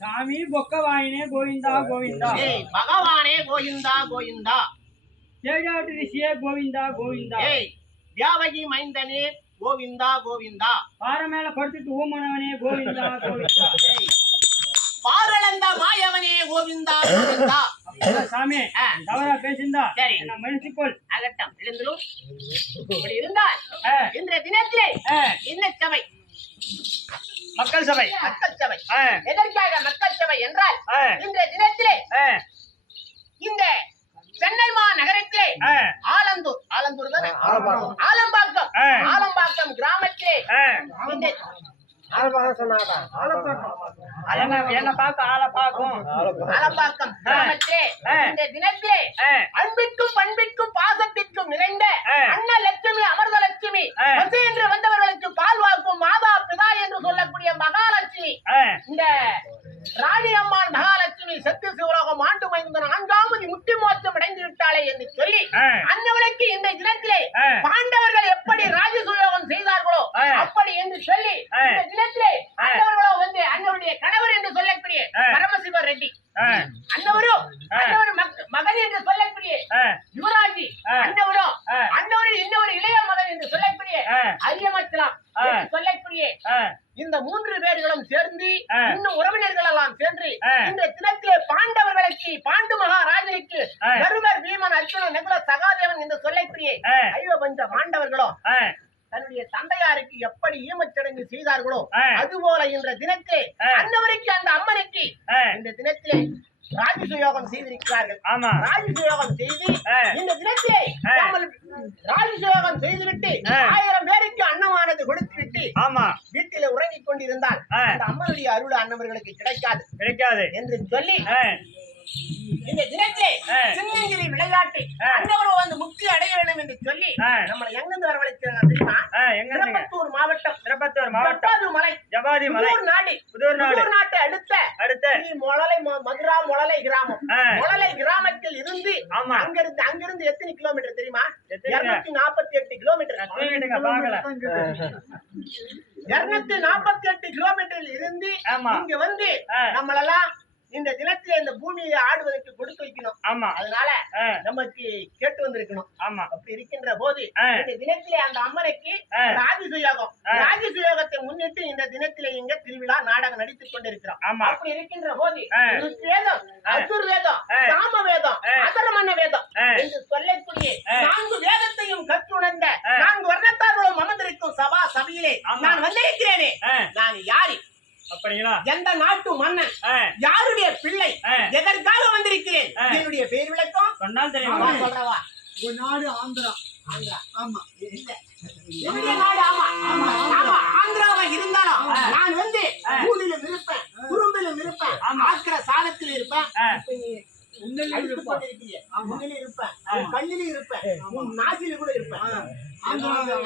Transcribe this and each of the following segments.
சாமி பொக்கவாயினே கோவிந்தா கோவிந்தா. பகவானே கோவிந்தா கோவிந்தா. தேஜாவதி ரிஷியே கோவிந்தா கோவிந்தா. தியாவகி மைந்தனே கோவிந்தா கோவிந்தா. பாரமேல படுத்துட்டு ஊமனவனே கோவிந்தா கோவிந்தா. பாரளந்த மாயவனே கோவிந்தா கோவிந்தா. சாமி தவறா பேசிந்தா சரி நான் மன்னிச்சுக்கொள். அகட்டம் எழுந்துரும். இப்படி இருந்தால் இன்றைய தினத்திலே என்ன சபை? மக்கள் சபை. மக்கள் சபை எதற்காக மக்கள் சபை என்றால் இன்றைய தினத்திலே இந்த சென்னை மாநகரத்திலே ஆலம்பாக்கம் கிராமத்திலே ஆலம்பாக்கம் கிராமத்திலே இந்த தினத்திலே அன்பிற்கும் பண்பிற்கும் பாசத்திற்கும் நிறைந்த அன்னலட்சுமி அமிர்தலட்சுமி என்று வந்தவர்களுக்கு பால் வாக்கும் மாதா பிதா என்று சொல்லக்கூடிய மகாலட்சுமி இந்த ராணி அம்மாள் மகாலட்சுமி சத்திய சிவலோகம் ஆண்டு மைந்த 4வது முட்டி மோட்சம் அடைந்து விட்டாளே என்று சொல்லி அன்னவளுக்கு இந்த தினத்திலே பாண்டவர்கள் எப்படி ராஜசுயோகம் செய்தார்களோ அப்படி என்று சொல்லி இந்த தினத்திலே அன்னவர்களோ வந்து அன்னவருடைய கணவர் என்று சொல்லக்கூடிய பரமசிவ ரெட்டி அன்னவரும் மகன் என்று சொல்லக்கூடிய யுவராஜி அன்னவரும் இன்னொரு இளைய மகன் என்று சொல்லக்கூடிய அரியமச்சலாம் சொல்லக்கூடிய இந்த 3 பேர்களும் சேர்ந்து இன்னும் உறவினர்கள் எல்லாம் சேர்ந்து இந்த தினத்திலே பாண்டவர்களுக்கு பாண்டு மகாராஜனுக்கு கருவர் பீமன் அர்ஜுனன் நகுல சகாதேவன் என்று சொல்லக்கூடிய 5 பஞ்ச பாண்டவர்களும் தன்னுடைய தந்தையாருக்கு எப்படி ஈமச்சடங்கு செய்தார்களோ அதுபோல இந்த தினத்திலே அன்னவருக்கு அந்த அம்மனுக்கு இந்த தினத்திலே ராஜசுயோகம் செய்திருக்கிறார்கள். ஆமா. ராஜசுயோகம் செய்து இந்த தினத்திலே ராஜசுயோகம் செய்துவிட்டு 1000 பேருக்கு அன்னமானது கொடுத்துவிட்டு ஆமா வீட்டில உறங்கிக் கொண்டிருந்தால் அந்த அம்மனுடைய அருள் அன்னவர்களுக்கு கிடைக்காது என்று சொல்லி இந்த தினத்திலே சின்னஞ்சிறு விளையாட்டு அன்னவர்கள் வந்து முக்தி அடைய வேண்டும் என்று சொல்லி நம்மளை எங்கிருந்து வரவழைக்கிறாங்க தெரியுமா? திருப்பத்தூர் மாவட்டம் ஜபாதி மலை புதூர் நாட்டை அடுத்த மதுரா மொளலை கிராமம். மொளலை கிராமத்தில் இருந்து அங்கிருந்து எத்தனை கிலோமீட்டர் தெரியுமா? 248 கிலோமீட்டர். 248 கிலோமீட்டரில் இருந்து இங்க வந்து நம்மளெல்லாம் இந்த தினத்திலே இந்த பூமியை ஆடுவதற்கு கொடுத்து வைக்கணும். ஆமா. அதனால நமக்கு கேட்டு வந்திருக்கணும். ஆமா. அப்படி இருக்கின்ற போது இந்த தினத்திலே அந்த அம்மனுக்கு ராஜசுயோகத்தை முன்னிட்டு இந்த தினத்திலே இங்க திருவிழா நாடகம் நடித்துக் கொண்டிருக்கிறோம். ஆமா. அப்படி இருக்கின்ற போது வேதம், அசுர் வேதம், சாம வேதம், அதர்மன வேதம் என்று சொல்லக்கூடிய 4 வேதத்தையும் கற்றுணர்ந்த 4 வர்ணத்தார்களும் அமர்ந்திருக்கும் சபையிலே நான் வந்திருக்கிறேனே. நான் யாரு? அப்படிங்களா? எந்த நாட்டு மன்னன், யாருடைய பிள்ளை, எதற்காக வந்திருக்கிறேன், என்னுடைய பெயர் விளக்கம் சொன்னால் தெரியுமா? சொல்றவா. ஒரு நாடு ஆந்திரா. ஆமா. இல்ல என்னுடைய நாடு. ஆமா ஆந்திராவா இருந்தாலும் நான் வந்து ஊரிலும் இருப்பேன், குறும்பிலும் இருப்பேன், ஆக்கிர சாதத்தில் இருப்பேன்,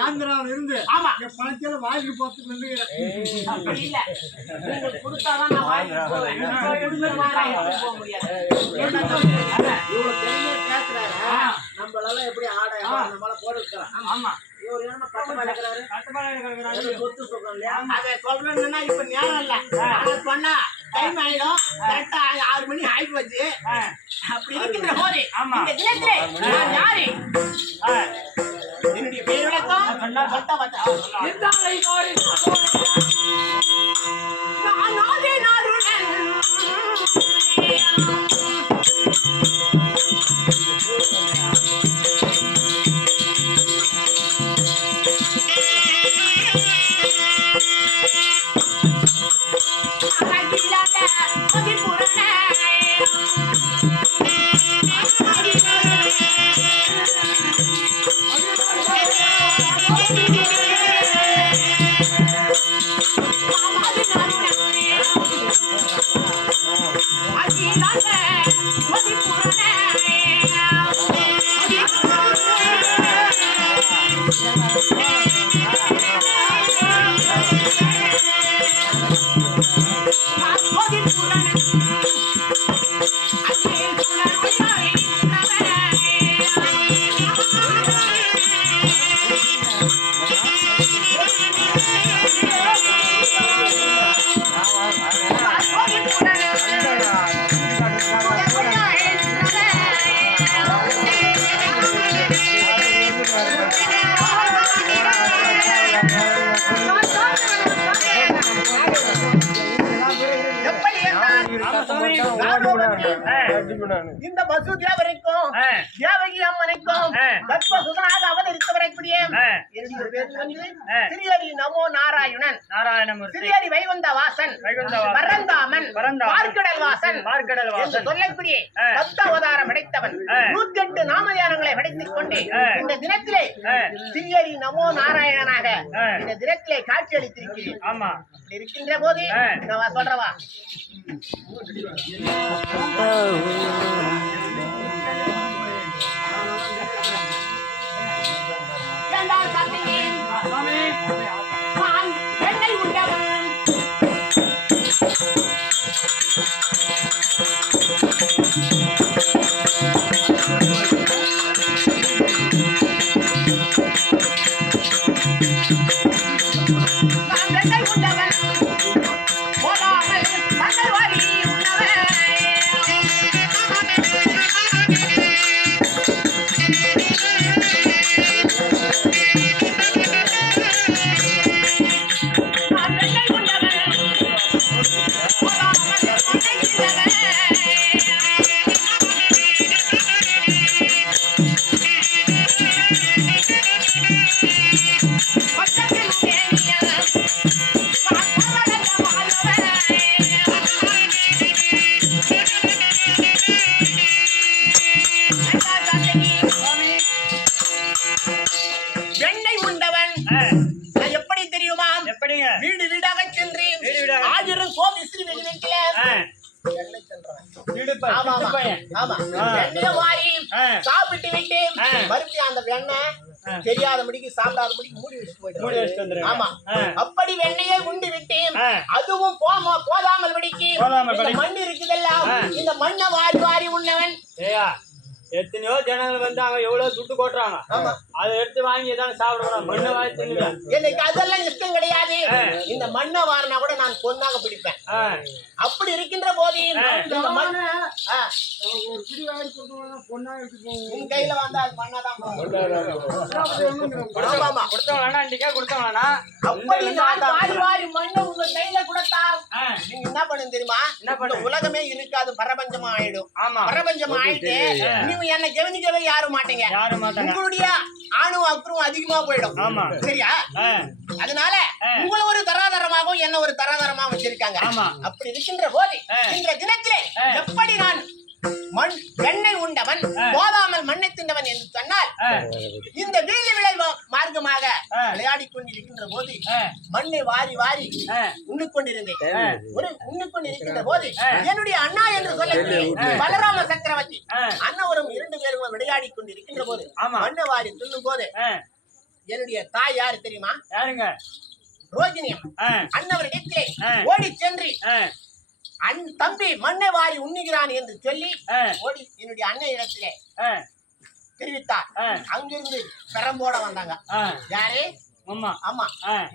ஆந்திராவில் இருந்து பணத்தில வாங்கி போட்டு நம்மளால எப்படி ஆட நம்மளால போடுறோம். ஆமா. சொத்து சொல்றோம் இல்லையா? அதை சொல்லணும்னா இப்ப நேரம் இல்ல. சொன்னா டைம் ஆயிடும். கரெக்டா 6 மணி ஆயிட்டு வச்சு. அப்படி இருக்கின்ற போது இந்த தினத்திலே நான் யாரு? என்னுடைய பேர் விளக்கம் இந்த வசுதேவரைக்கும் தேவகி அம்மனைக்கும் கர்ப்பசுதனாக அவதரித்தவரைக்குரிய ஸ்ரீஹரி நமோ நாராயணன், ஸ்ரீஹரி வைகுந்த வாசன், பரந்தாமன், பார்க்கடல் வாசன் என்று சொல்லக்கூடிய 10 அவதாரம் படைத்தவன். 108 நாமயானங்களை படைத்துக் கொண்டு இந்த தினத்திலே ஸ்ரீஹரி நமோ நாராயணனாக இந்த தினத்திலே காட்சி அளித்திருக்கிறேன். ஆமா. இருக்கின்ற போது சொல்றவா வெண்ணெய் உண்டவன் நான் எப்படி தெரியுமா? எப்படிங்க? வீடு வீடாக சென்று வீடு வீடாக 1000 கோவிஸ்ரீ வெள்ளிக்கில வெண்ணெய் சென்றவன். ஆமா, ஆமா. ஆமா. வெண்ணெயை வாரி சாப்பிட்டு விட்டு மறுபடியும் அந்த வெண்ணெய் தெரியாதபடிக்கு சாப்பிடாதபடிக்கு மூடி வச்சுட்டு போயிட்டு. ஆமா. அப்படி வெண்ணெயை உண்டு விட்டு அதுவும் போதாமல் படிக்கு மண் இருக்குதெல்லாம் இந்த மண்ணை வாரி வாரி உண்ணவன். எத்தனையோ ஜனங்கள் வந்து அவங்க எவ்வளவு துட்டு கொட்டுறாங்க, அதை எடுத்து வாங்கி தான் சாப்பிடுறாங்க. மண்ணை வாரி தின்னுவேன். எனக்கு அதெல்லாம் இஷ்டம் கிடையாது. இந்த மண்ணை வாரினா கூட நான் பொண்ணாக பிடிப்பேன். அப்படி இருக்கின்ற போது இந்த மண் ஒரு பிடி வாங்கி கொடுத்தோம்னா பொண்ணா எடுத்து போவோம். உன் கையில வந்தா அது மண்ணாதான் போகும். அப்படி நான் வாரி வாரி மண்ணை உங்க கையில கொடுத்தா நீங்க என்ன பண்ணுங்க தெரியுமா? இந்த உலகமே இருக்காது, பரபஞ்சமா ஆயிடும். பரபஞ்சம் ஆயிட்டு நீங்க என்ன கவனிக்கவே யாரும் மாட்டீங்க. உங்களுடைய ஆணும் அப்புறம் அதிகமா போயிடும். சரியா? அதனால உங்களை ஒரு தராதரமாகவும் என்ன ஒரு தராதரமாகவும் வச்சிருக்காங்க. அப்படி இருக்கின்ற போது இந்த தினத்திலே எப்படி நான் வெண்ணெய் உண்டவன் போதாமல் மண்ணை தின்னவன் என்று சொன்னால் இந்த வீழ்ச்சி விளை மார்க்கமாக விளையாடி கொண்டிருக்கின்ற போது மண்ணை வாரி வாரி உண்ணிக்கொண்டிருந்தேன். உண்ணிக்கொண்டிருக்கின்ற போது என்னுடைய அண்ணா என்று சொல்லக்கூடிய பலராம சக்கரவர்த்தி அண்ணவரும் 2 பேரும் விளையாடி கொண்டிருக்கின்ற போது மண்ணை வாரி துண்ணும் போது என்னுடைய தாய் யாரு தெரியுமா? யாருங்க? ரோகிணியம். அண்ணவரிடத்திலே ஓடி சென்று தம்பி மண்ணை வாரி உண்ணுகிறான் என்று சொல்லி ஓடி என்னுடைய அண்ணன் இடத்திலே தெரிவித்தார். அங்கிருந்து பெரம்போட வந்தாங்க. யாரு? ஆமா,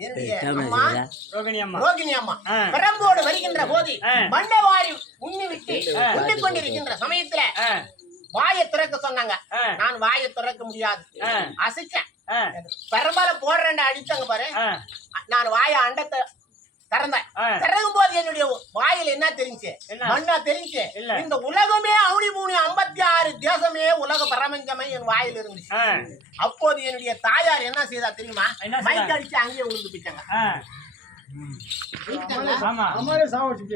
என்னுடைய அம்மா ரோகிணி அம்மா. பெரம்போடு வருகின்ற போது மண்ணை வாரி உண்ணிக் கொண்டிருக்கின்ற சமயத்துல வாயை திறக்க சொன்னாங்க. நான் வாயை திறக்க முடியாது, அசைச்சேன். பெரம்பால போடுறேன் அடிச்சாங்க பாரு. நான் வாயை அண்டத்தை திறந்தேன். திறக்கும் போது என்னுடைய வாயில் என்ன தெரிஞ்சு? மண்ணா தெரிஞ்சு. இந்த உலகமே அவுடி பூணி 56 தேசமே உலக பரமஞ்சமே என் வாயில் இருந்துச்சு. அப்போது என்னுடைய தாயார் என்ன செய்தா தெரியுமா? மைக் அடிச்சு அங்கேயே விழுந்து போயிட்டாங்க. அம்மாவே சாவடிச்சு